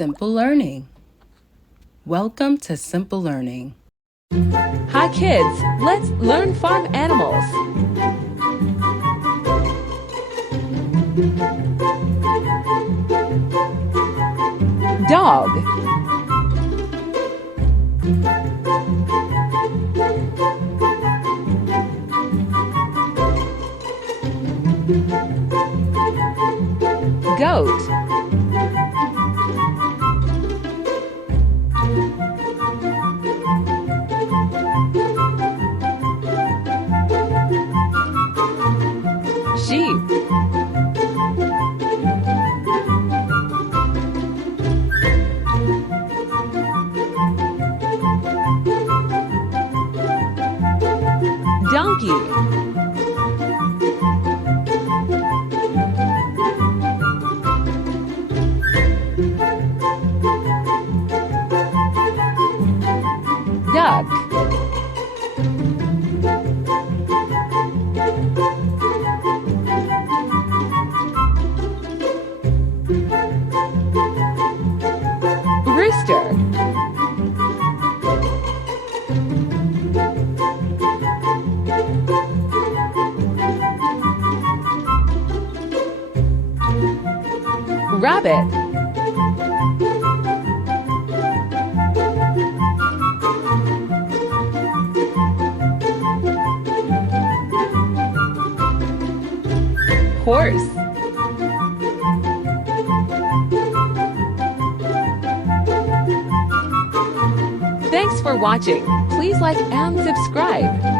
Simple Learning. Welcome to Simple Learning. Hi kids, let's learn farm animals. Dog. Goat. Sheep. Donkey. Duck. Rooster. Rabbit. Horse. Thanks for watching. Please like and subscribe.